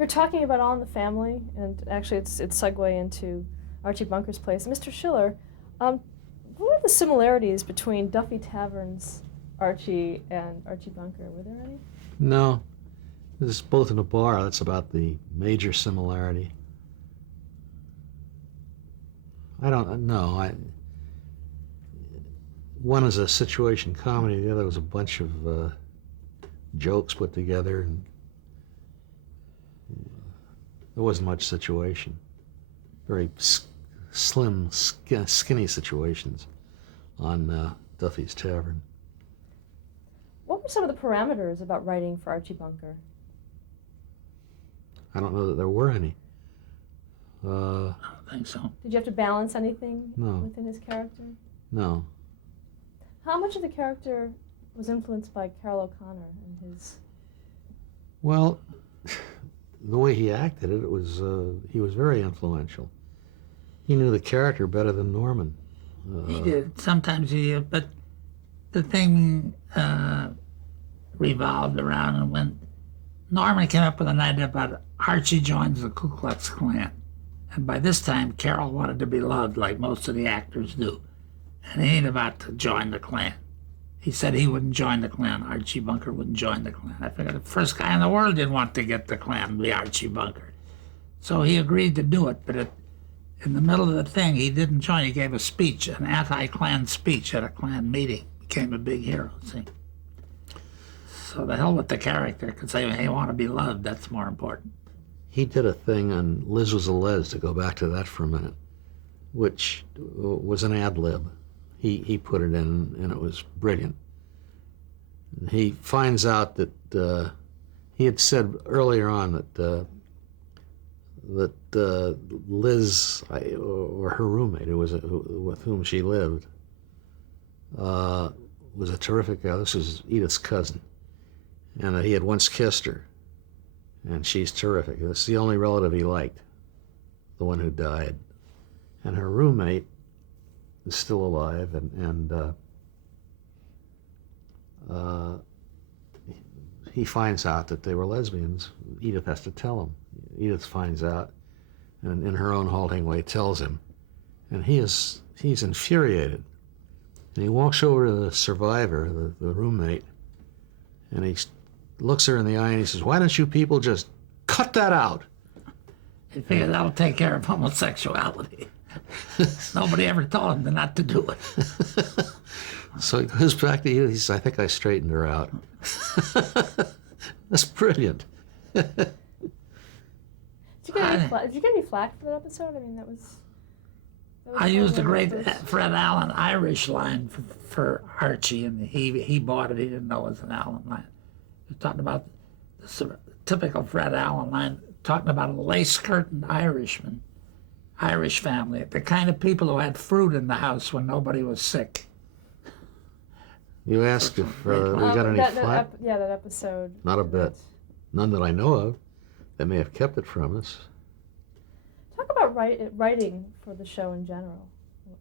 We're talking about All in the Family, and actually it's segue into Archie Bunker's place. Mr. Schiller, what are the similarities between Duffy Tavern's Archie and Archie Bunker? Were there any? No, it's both in a bar. That's about the major similarity. I don't know. One is a situation comedy. The other was a bunch of jokes put together, and there wasn't much situation. Very slim, skinny situations on Duffy's Tavern. What were some of the parameters about writing for Archie Bunker? I don't know that there were any. I don't think so. Did you have to balance anything No. within his character? No. How much of the character was influenced by Carroll O'Connor and his... Well, the way he acted it was, he was very influential. He knew the character better than Norman. He did. Sometimes but the thing revolved around, and when Norman came up with an idea about Archie joins the Ku Klux Klan. And by this time, Carroll wanted to be loved like most of the actors do. And he ain't about to join the Klan. He said he wouldn't join the Klan. Archie Bunker wouldn't join the Klan. I figured the first guy in the world didn't want to get the Klan, be Archie Bunker. So he agreed to do it, but in the middle of the thing, he didn't join. He gave a speech, an anti-Klan speech at a Klan meeting. Became a big hero, see. So the hell with the character, because they want to be loved. That's more important. He did a thing on Liz Was a Les, to go back to that for a minute, which was an ad lib. He put it in, and it was brilliant. He finds out that he had said earlier on that Liz, or her roommate, with whom she lived, was a terrific guy. This was Edith's cousin, and that he had once kissed her, and she's terrific. That's the only relative he liked, the one who died. And her roommate is still alive, and he finds out that they were lesbians. Edith has to tell him. Edith finds out, and in her own halting way tells him, and he's infuriated. And he walks over to the survivor, the roommate, and he looks her in the eye and he says, "Why don't you people just cut that out?" He figured that'll take care of homosexuality. Nobody ever told him not to do it. So he goes back to Edith. He says, "I think I straightened her out." That's brilliant. Did you get any flack for that episode? I mean, that was I used a great Fred Allen Irish line for Archie, and he bought it. He didn't know it was an Allen line. He was talking about the typical Fred Allen line, talking about a lace-curtained Irishman, Irish family, the kind of people who had fruit in the house when nobody was sick. You asked if we got any flack? That episode. Not a bit. None that I know of. They may have kept it from us. Talk about writing for the show in general,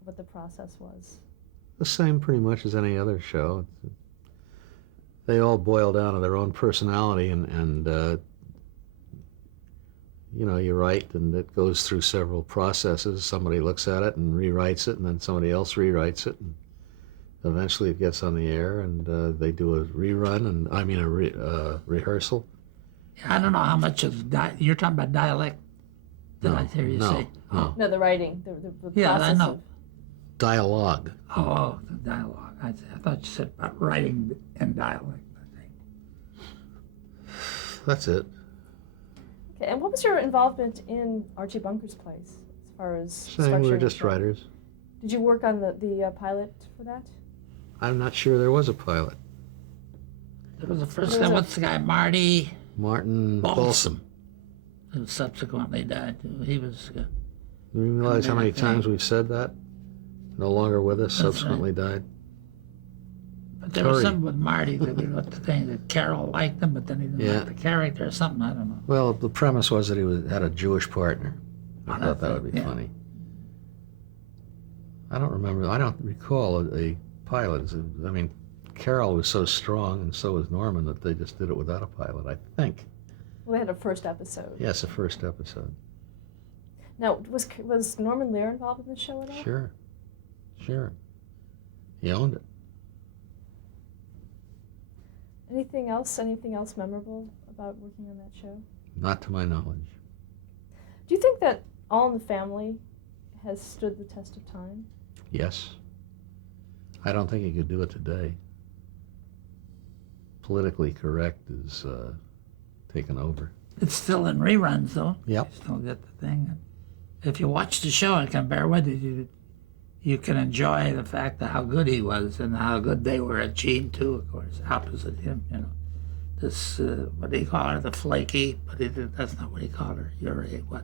what the process was. The same pretty much as any other show. They all boil down to their own personality, and you write, and it goes through several processes. Somebody looks at it and rewrites it, and then somebody else rewrites it, and eventually it gets on the air, and they do a rerun, and a rehearsal. I don't know how much of you're talking about dialect. Did I hear you say? No. No, the writing, the Yeah, process I know. Dialogue. Oh, the dialogue. I thought you said about writing in dialect, I think. That's it. Okay, and what was your involvement in Archie Bunker's place, as far as Same, we were just writers. Did you work on the pilot for that? I'm not sure there was a pilot. There was the first guy, what's the guy, Martin Balsam. Who subsequently died. He was good. You realize how many times we've said that? No longer with us, subsequently died. But there was something with Marty that we looked at things that Carroll liked him, but then he didn't like the character or something, I don't know. Well, the premise was that he had a Jewish partner. I thought that would be funny. I don't recall a pilot. I mean, Carroll was so strong and so was Norman that they just did it without a pilot, I think. Well, they had a first episode. Yes, the first episode. Now, was Norman Lear involved in the show at all? Sure. Sure. He owned it. Anything else memorable about working on that show? Not to my knowledge. Do you think that All in the Family has stood the test of time? Yes. I don't think he could do it today. Politically correct is taken over. It's still in reruns, though. Yep. You still get the thing. If you watch the show, I can bear with you. You can enjoy the fact of how good he was and how good they were at Jean, too, of course, opposite him, you know. This, what do you call her, the flaky, but that's not what he called her. You're a, what?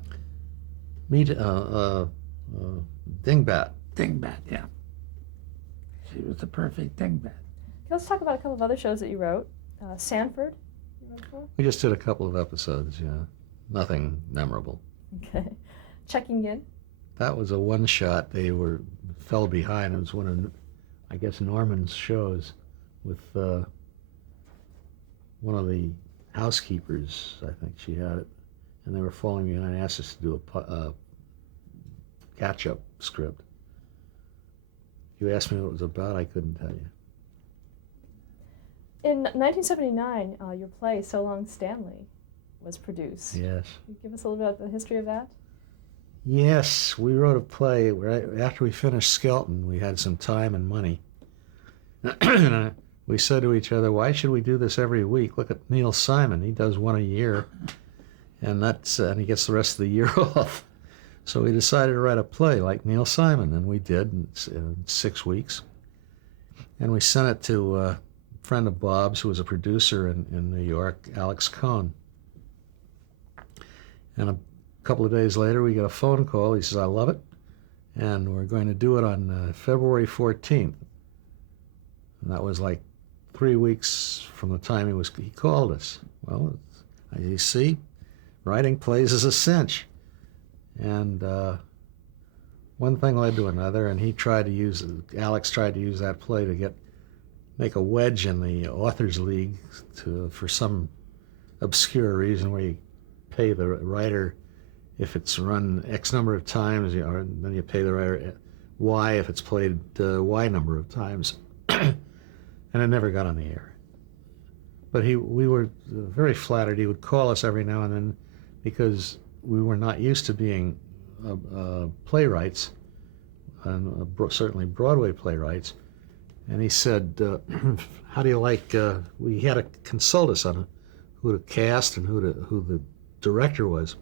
Dingbat. Dingbat, yeah. She was the perfect dingbat. Let's talk about a couple of other shows that you wrote. Sanford, you wrote for? We just did a couple of episodes, yeah. Nothing memorable. Okay. Checking In. That was a one-shot. They fell behind. It was one of, I guess, Norman's shows with one of the housekeepers. I think she had it, and they were falling behind. And asked us to do a catch-up script. If you asked me what it was about, I couldn't tell you. In 1979, your play So Long Stanley was produced. Yes. Can you give us a little bit of the history of that? Yes, we wrote a play. After we finished Skelton, we had some time and money. We said to each other, why should we do this every week? Look at Neil Simon. He does one a year, and he gets the rest of the year off. So we decided to write a play like Neil Simon, and we did in 6 weeks. And we sent it to a friend of Bob's who was a producer in New York, Alex Cohn. And a couple of days later, we get a phone call. He says, I love it, and we're going to do it on February 14th. And that was like 3 weeks from the time he called us. Well, you see, writing plays is a cinch. And one thing led to another, and Alex tried to use that play to make a wedge in the Authors League for some obscure reason where you pay the writer if it's run X number of times, then you pay the writer Y if it's played Y number of times. And it never got on the air. But we were very flattered. He would call us every now and then because we were not used to being playwrights, and certainly Broadway playwrights. And he said, how do you like, we had to consult us on who to cast and who the director was.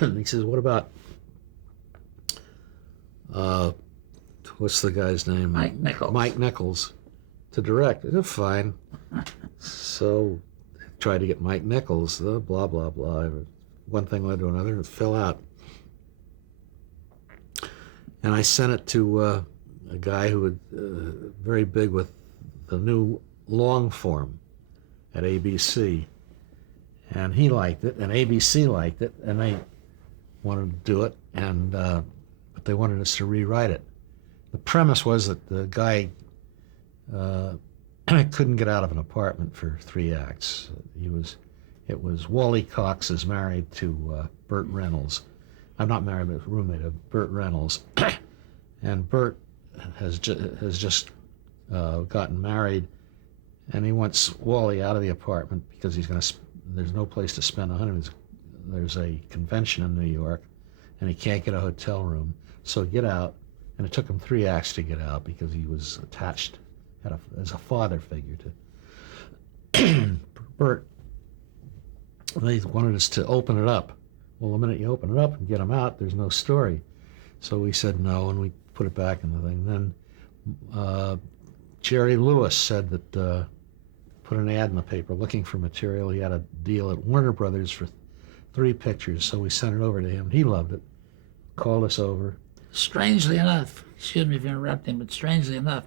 And he says, what about, what's the guy's name? Mike Nichols. Mike Nichols to direct. I said, fine. So tried to get Mike Nichols, blah, blah, blah. One thing led to another, and it fell out. And I sent it to a guy who was very big with the new long form at ABC. And he liked it, and ABC liked it, and they wanted to do it, but they wanted us to rewrite it. The premise was that the guy couldn't get out of an apartment for 3 acts. It was Wally Cox is married to Burt Reynolds. I'm not married, but roommate of Burt Reynolds. And Burt has just gotten married, and he wants Wally out of the apartment because there's no place to spend a honeymoon. There's a convention in New York, and he can't get a hotel room. So get out. And it took him 3 acts to get out because he was attached as a father figure to Bert. They wanted us to open it up. Well, the minute you open it up and get him out, there's no story. So we said no, and we put it back in the thing. Then Jerry Lewis said that, put an ad in the paper looking for material. He had a deal at Warner Brothers for 3 pictures, so we sent it over to him. He loved it, called us over. Strangely enough, excuse me for interrupting, but strangely enough,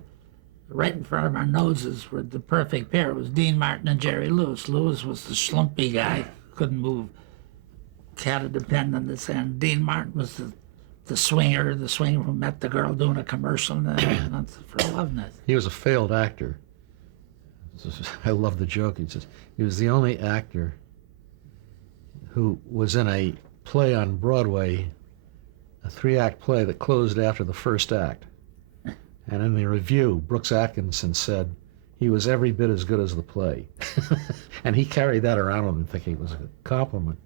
right in front of our noses were the perfect pair. It was Dean Martin and Jerry Lewis. Lewis was the schlumpy guy, couldn't move, had a dependent, and Dean Martin was the swinger who met the girl doing a commercial for Love Nest. He was a failed actor. I love the joke. He says he was the only actor who was in a play on Broadway, a 3-act play that closed after the first act. And in the review, Brooks Atkinson said he was every bit as good as the play. And he carried that around with him thinking it was a compliment.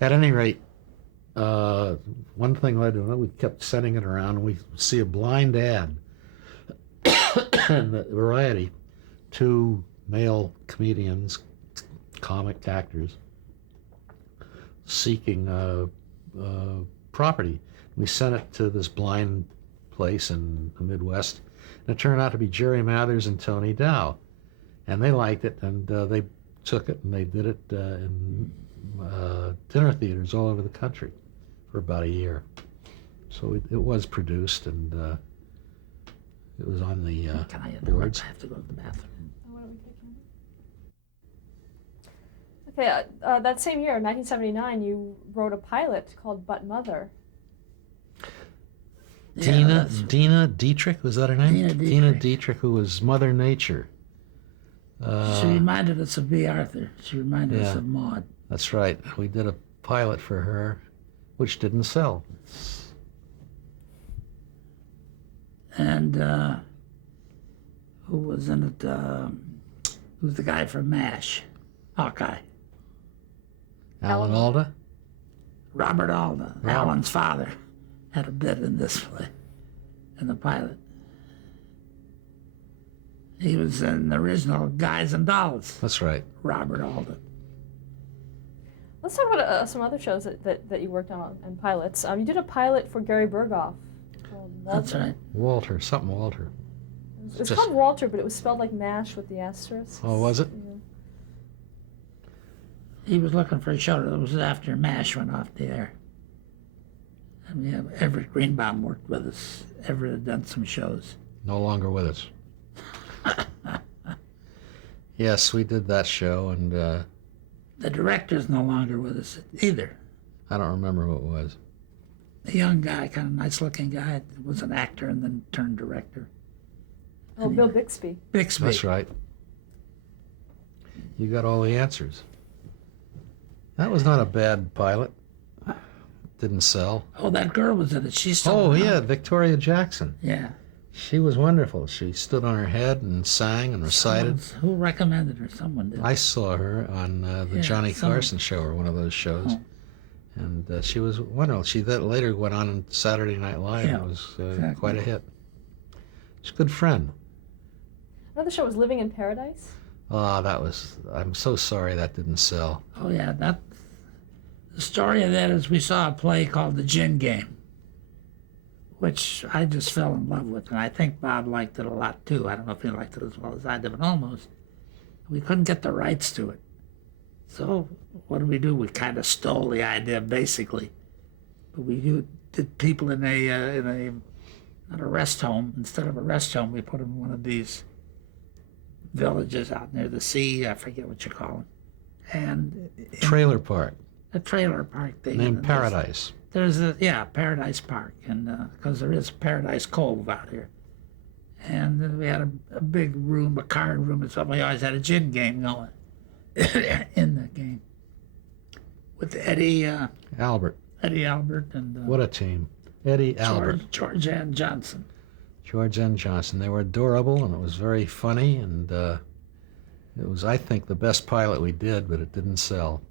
At any rate, one thing led to another. We kept sending it around, and we see a blind ad in the Variety. 2 male comedians, comic actors, seeking property. We sent it to this blind place in the Midwest, and it turned out to be Jerry Mathers and Tony Dow. And they liked it, and they took it and they did it in dinner theaters all over the country for about a year. So it was produced, and it was on the Can I boards. interrupt? I have to go to the bathroom. What are we taking? Okay, that same year, 1979, you wrote a pilot called But Mother. Yeah, Dina Dietrich, was that her name? Dina Dina Dietrich. Dietrich, who was Mother Nature. She reminded us of B. Arthur. She reminded us Yeah. of Maud. That's right. We did a pilot for her, which didn't sell. And who was in it? Who's the guy from MASH? Hawkeye. Alan Alda? Robert Alda, Alan's father, had a bit in this play, in the pilot. He was in the original Guys and Dolls, That's right. Robert Alda. Let's talk about some other shows that you worked on and pilots. You did a pilot for Gary Berghoff. Called Walter. That's right. Walter, something Walter. It's Just- called Walter, but it was spelled like MASH with the asterisk. Oh, was it? Yeah. He was looking for a show that was after MASH went off the air. And we have Everett Greenbaum worked with us. Everett had done some shows. No longer with us. Yes, we did that show, and The director's no longer with us either. I don't remember who it was. A young guy, kind of nice looking guy, was an actor and then turned director. Oh, Bill Bixby. Bixby. That's right. You got all the answers. That was not a bad pilot. Didn't sell. Oh, that girl was in it. She's still Oh, around. yeah, Victoria Jackson. Yeah. She was wonderful. She stood on her head and sang and recited. Who recommended her? Someone did. I saw her on the Yeah, Johnny someone- Carson show, or one of those shows. Oh. And she was wonderful. She later went on Saturday Night Live, Yeah, and was exactly. quite a hit. She's a good friend. Another show was Living in Paradise. Ah, I'm so sorry that didn't sell. Oh, yeah. The story of that is we saw a play called The Gin Game, which I just fell in love with. And I think Bob liked it a lot, too. I don't know if he liked it as well as I did, but almost. We couldn't get the rights to it. So what did we do? We kind of stole the idea, basically. But we did people in not a rest home. Instead of a rest home, we put them in one of these villages out near the sea. I forget what you call them. And Trailer park a trailer park thing. named and Paradise. There's Paradise Park, and because there is Paradise Cove out here. And then we had a big room, a card room and stuff. We always had a gin game going in the game with Eddie Albert. Albert and What a team. Eddie Albert. George Ann Johnson. George N. Johnson. They were adorable, and it was very funny, and it was, I think, the best pilot we did, but it didn't sell.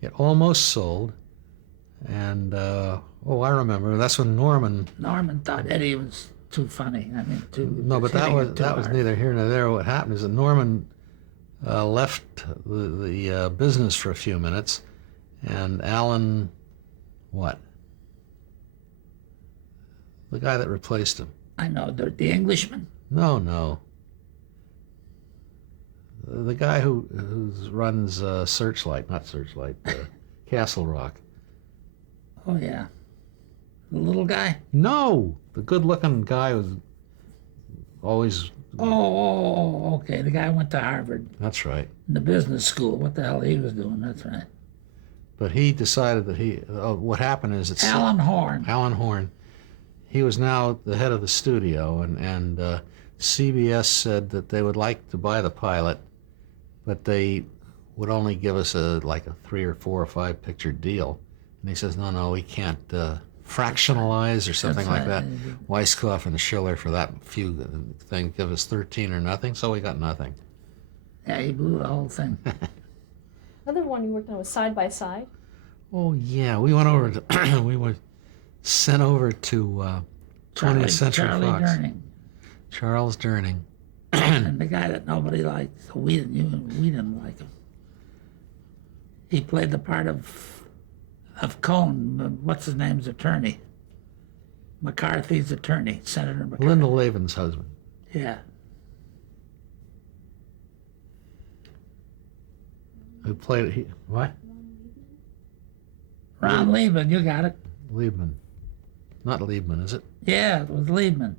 It almost sold, and, I remember, that's when Norman... Norman thought Eddie was too funny. I mean, No, but that was hard. neither here nor there. What happened is that Norman left the business for a few minutes, and Alan, what? The guy that replaced him. I know, the Englishman. No. The guy who runs Searchlight, not Searchlight, Castle Rock. Oh, yeah. The little guy? No, the good-looking guy was always. Oh, okay. The guy who went to Harvard, That's right. in the business school. What the hell he was doing? That's right. But he decided that what happened is it's Alan Horn. Alan Horn. He was now the head of the studio, and CBS said that they would like to buy the pilot, but they would only give us like a 3 or 4 or 5 picture deal. And he says, no, we can't fractionalize or something like that. Weiskopf and Schiller for that few thing give us 13 or nothing, so we got nothing. Yeah, he blew the whole thing. Another one you worked on was Side by Side. Oh yeah, we went over to we were sent over to 20th Century Fox. Durning. Charles Durning. And the guy that nobody liked, so we didn't like him. He played the part of Cohn, what's his name's attorney? McCarthy's attorney, Senator McCarthy. Linda Lavin's husband. Yeah. Who played it? What? Ron Liebman, you got it. Liebman. Not Liebman, is it? Yeah, it was Liebman.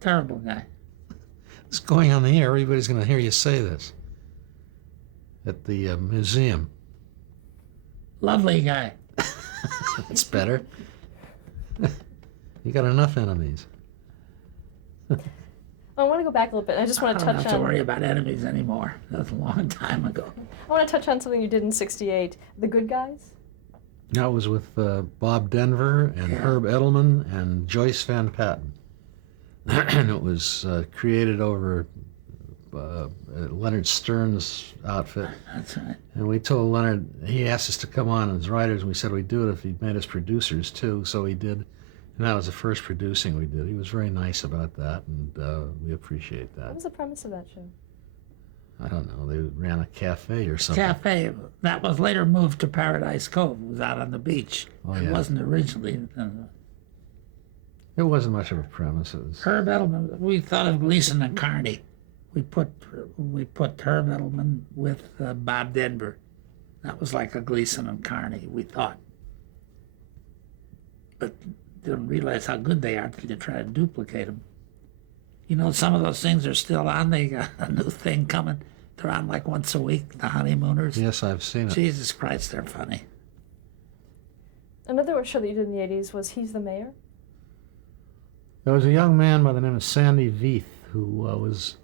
Terrible guy. It's going on the air. Everybody's going to hear you say this. At the museum. Lovely guy. It's better. You got enough enemies. I want to go back a little bit. I just want to I don't touch have to on. worry about enemies anymore. That was a long time ago. I want to touch on something you did in '68. The Good Guys. That was with Bob Denver and Herb Edelman and Joyce Van Patten. And it was created over Leonard Stern's outfit. That's right. And we told Leonard, he asked us to come on as writers, and we said we'd do it if he made us producers too, so he did. And that was the first producing we did. He was very nice about that, and we appreciate that. What was the premise of that show? I don't know, they ran a cafe or something. Cafe, that was later moved to Paradise Cove. It was out on the beach. Oh, It yeah. wasn't originally. It wasn't much of a premise. It was, Herb Edelman, we thought of Gleason and Carney. We put Herb Edelman with Bob Denver. That was like a Gleason and Carney, we thought. But didn't realize how good they are until you try to duplicate them. You know, some of those things are still on. They got a new thing coming. They're on like once a week, The Honeymooners. yes, I've seen it. Jesus Christ, they're funny. Another show that you did in the '80s was He's the Mayor. There was a young man by the name of Sandy Veith who was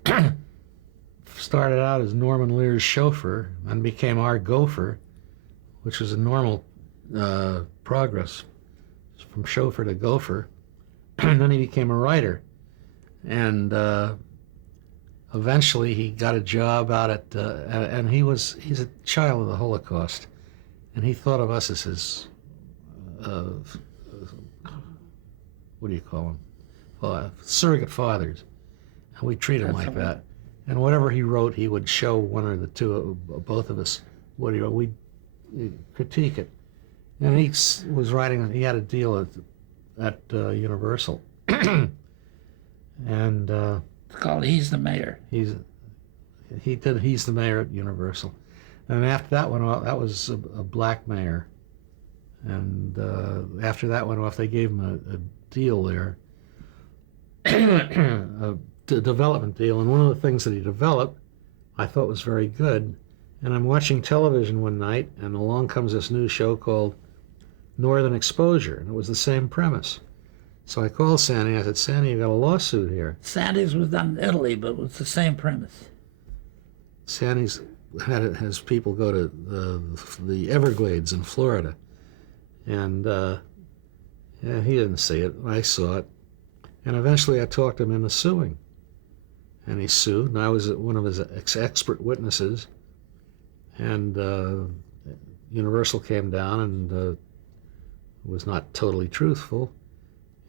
started out as Norman Lear's chauffeur and became our gopher, which was a normal progress from chauffeur to gopher. And then he became a writer. And eventually he got a job out at, and he's a child of the Holocaust. And he thought of us as his, what do you call them? Surrogate fathers. And we treat him like that. And whatever he wrote, he would show one or the two, both of us, what he wrote. We'd critique it. And he was writing, he had a deal at Universal. And It's called He's the Mayor. He's the Mayor at Universal. And after that went off, that was a black mayor. And after that went off, they gave him a deal there, a development deal. And one of the things that he developed, I thought was very good. And I'm watching television one night, and along comes this new show called Northern Exposure, and it was the same premise. So I called Sandy. I said, Sandy, you got a lawsuit here. Sandy's was done in Italy, but it was the same premise. Sandy's has people go to the Everglades in Florida, and yeah, he didn't see it. I saw it, and eventually I talked him into suing, and he sued. And I was one of his expert witnesses, and Universal came down and was not totally truthful,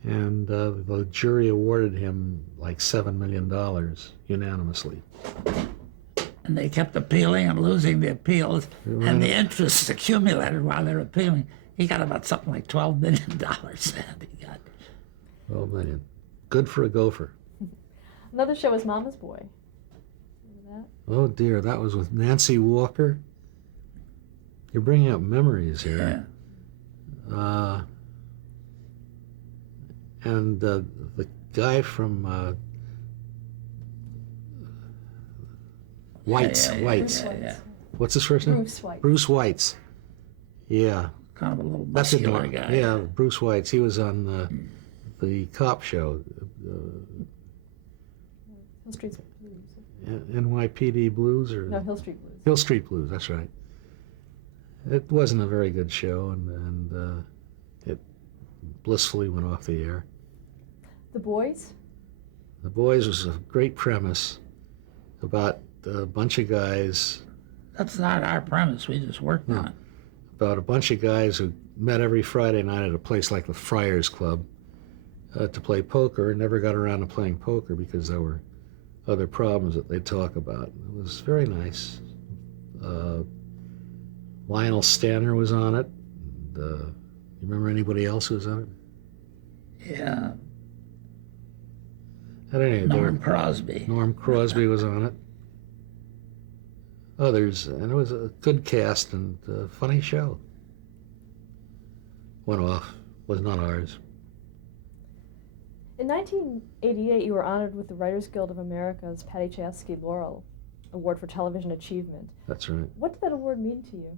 and the jury awarded him like $7 million unanimously. And they kept appealing and losing the appeals, and the interest accumulated while they're appealing. He got about something like $12 million, Sandy got. 12 million. Good for a gopher. Another show was Mama's Boy. Remember that? Oh dear, that was with Nancy Walker. You're bringing up memories here. Yeah. And the guy from White's. Yeah. What's his first name? Bruce White. Bruce White's. Yeah. Kind of a little That's a muscular guy. Yeah, Bruce White's. He was on the cop show. Hill Street's Blues. NYPD Blues or No, Hill Street Blues. Hill Street Blues. That's right. It wasn't a very good show, and it blissfully went off the air. The Boys? The Boys was a great premise about a bunch of guys, That's not our premise. We just worked on it. about a bunch of guys who met every Friday night at a place like the Friars Club to play poker, and never got around to playing poker because there were other problems that they'd talk about. It was very nice. Lionel Stanner was on it. You remember anybody else who was on it? Yeah. At any rate, Norm Crosby. Norm Crosby was on it. Others, and it was a good cast and a funny show. Went off. Was not ours. In 1988, you were honored with the Writers Guild of America's Patty Chayefsky Laurel Award for Television Achievement. That's right. What did that award mean to you?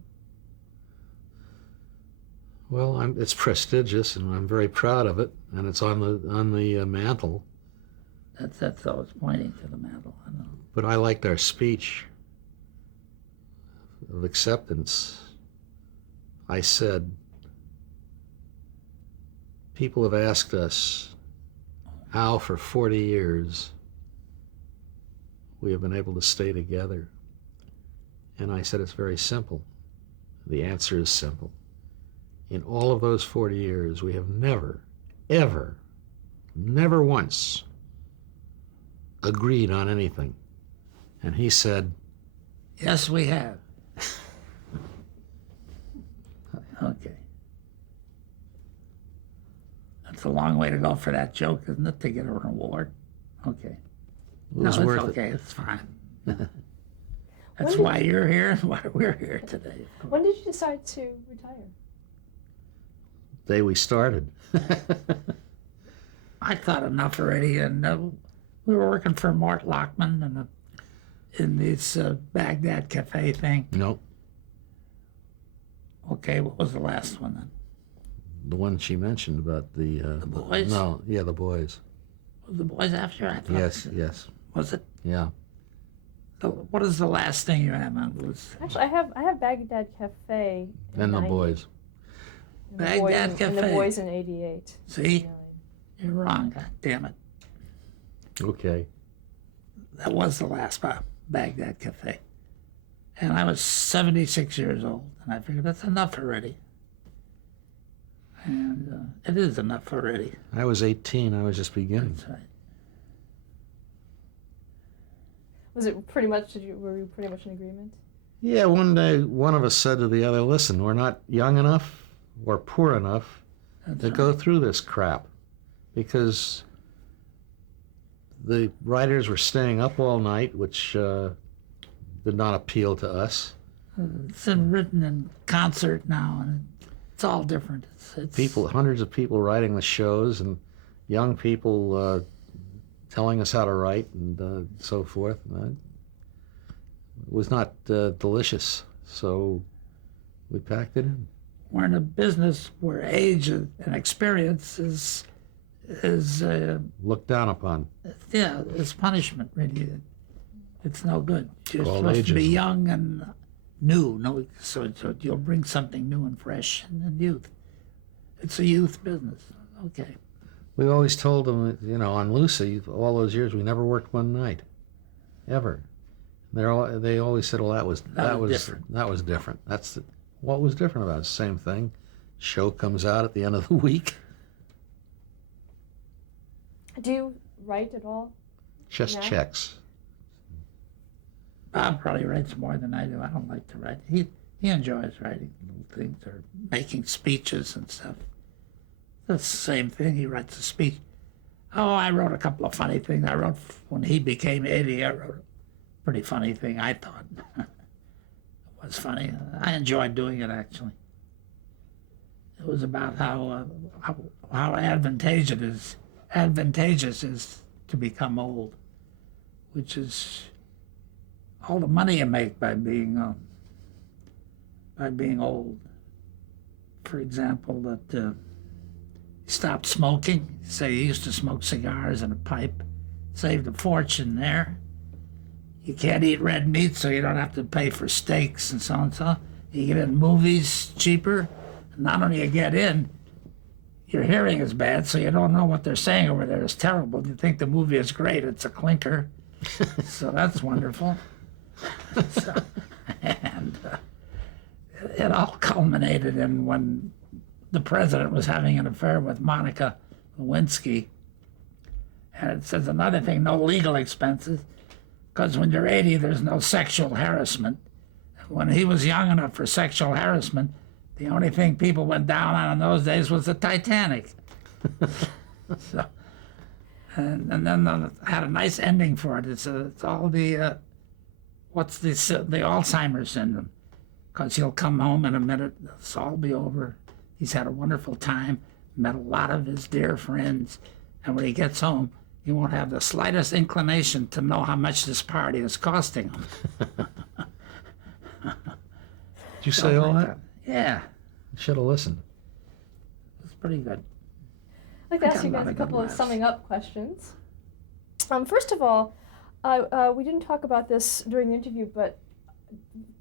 Well, it's prestigious, and I'm very proud of it. And it's on the mantle. That's always pointing to the mantle. I know. But I liked our speech of acceptance. I said, people have asked us how for 40 years we have been able to stay together. And I said, it's very simple. The answer is simple. In all of those 40 years, we have never, ever, never once agreed on anything. And he said, Yes, we have. Okay. That's a long way to go for that joke, isn't it, to get an award? Okay. it No, was it's worth okay. it. It's fine. That's why you're here and why we're here today. When did you decide to retire? Day we started. I thought enough already, and we were working for Mort Lockman in this Baghdad Cafe thing. No, Okay, what was the last one then? the one she mentioned about the Boys? No, yeah, the Boys. Was the Boys after? I thought. Yes. Was it? Yeah. What is the last thing you had on? Was Actually, I have Baghdad Cafe. in And the 90, Boys. and the Boys Baghdad in- And the Cafe. Boys in 88. See? 89. You're wrong. God damn it. Okay. That was the last Baghdad Cafe. And I was 76 years old, and I figured that's enough already. And it is enough already. I was 18. I was just beginning. That's right. Was it pretty much, were you pretty much in agreement? Yeah, one day one of us said to the other, listen, we're not young enough or poor enough That's to right. go through this crap, because the writers were staying up all night, which did not appeal to us. It's been written in concert now, and it's all different. It's People, hundreds of people writing the shows, and young people telling us how to write and so forth. It was not delicious, so we packed it in. We're in a business where age and experience is Looked down upon. yeah, it's punishment. Really, it's no good. You're All supposed to be ages. young and new. No, so you'll bring something new and fresh and youth. It's a youth business. Okay. We always told them, that, on Lucy, all those years, we never worked one night, ever. They always said, well, that was different. That was different. What was different about it? Same thing. Show comes out at the end of the week. Do you write at all? Just Yeah. checks. Bob probably writes more than I do. I don't like to write. He enjoys writing little things or making speeches and stuff. That's the same thing. He writes a speech. Oh, I wrote a couple of funny things. I wrote when he became 80. I wrote a pretty funny thing. I thought it was funny. I enjoyed doing it actually. It was about how advantageous it is to become old, which is all the money you make by being old. For example, that he stopped smoking. Say he used to smoke cigars and a pipe, saved a fortune there. You can't eat red meat, so you don't have to pay for steaks and so and so. You get in movies cheaper. Not only you get in, your hearing is bad, so you don't know what they're saying over there. It's terrible. You think the movie is great. It's a clinker. So that's wonderful. So, and it all culminated in when the president was having an affair with Monica Lewinsky. And it says another thing, no legal expenses, because when you're 80, there's no sexual harassment. When he was young enough for sexual harassment, the only thing people went down on in those days was the Titanic. So, and then had a nice ending for it. It's all the what's the Alzheimer's syndrome, because he'll come home in a minute, it'll all be over. He's had a wonderful time, met a lot of his dear friends, and when he gets home, he won't have the slightest inclination to know how much this party is costing him. Did you say all that? Yeah, You should have listened. it's pretty good. I'd like to I ask got you a lot guys a of couple good of laughs. summing up questions. First of all, we didn't talk about this during the interview, but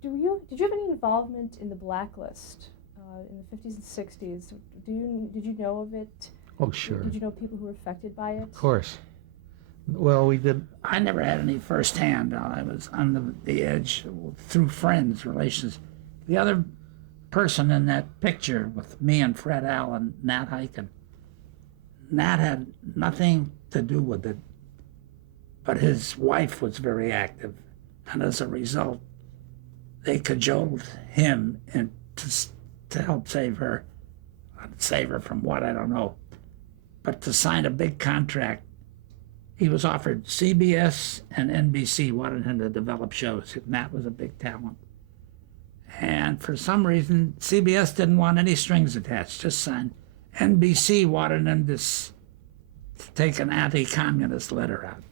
did you have any involvement in the blacklist in the 50s and 60s? Did you know of it? Oh, sure. Did you know people who were affected by it? Of course. Well, we did. I never had any firsthand. I was on the edge through friends, relations. The other person in that picture with me and Fred Allen, Nat Hiken, Nat had nothing to do with it, but his wife was very active, and as a result, they cajoled him to help save her. Save her from what, I don't know, but to sign a big contract. He was offered CBS and NBC wanted him to develop shows. Nat was a big talent. And for some reason, CBS didn't want any strings attached, just signed. NBC wanted him to take an anti-communist letter out.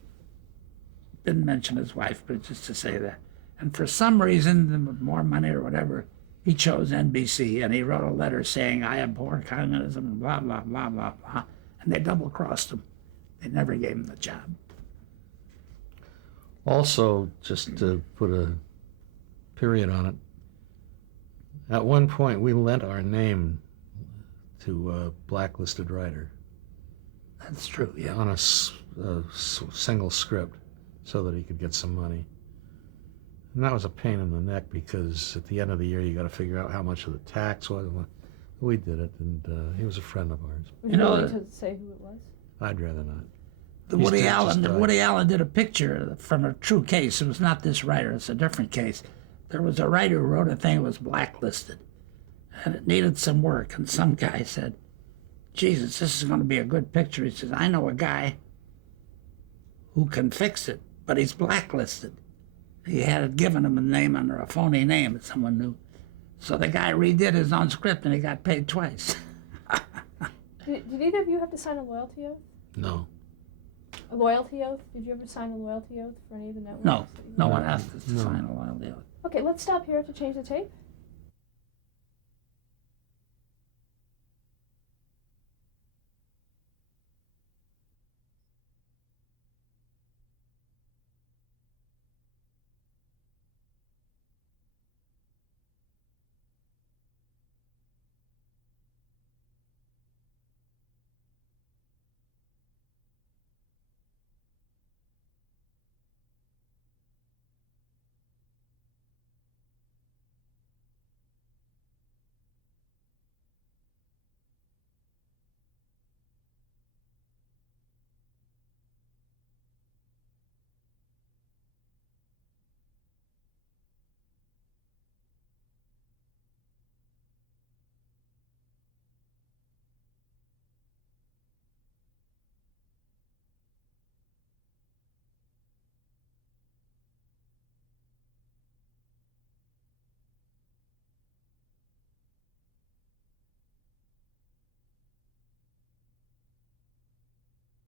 Didn't mention his wife, but just to say that. And for some reason, with more money or whatever, he chose NBC, and he wrote a letter saying, I abhor communism, and blah, blah, blah, blah, blah. And they double-crossed him. They never gave him the job. Also, just to put a period on it, at one point we lent our name to a blacklisted writer That's true, yeah. on a single script so that he could get some money. And that was a pain in the neck because at the end of the year you got to figure out how much of the tax was. We did it, and he was a friend of ours. Would You you know, willing to say who it was? I'd rather not. Woody Just Allen. died. Woody Allen did a picture from a true case. It was not this writer. It's a different case. There was a writer who wrote a thing that was blacklisted, and it needed some work. And some guy said, "Jesus, this is going to be a good picture." He says, "I know a guy who can fix it, but he's blacklisted." He had given him a name under a phony name that someone knew. So the guy redid his own script, and he got paid twice. Did either of you have to sign a loyalty oath? No. A loyalty oath? Did you ever sign a loyalty oath for any of the networks? No, that you no were one on? asked us to No. sign a loyalty oath. Okay, let's stop here to change the tape.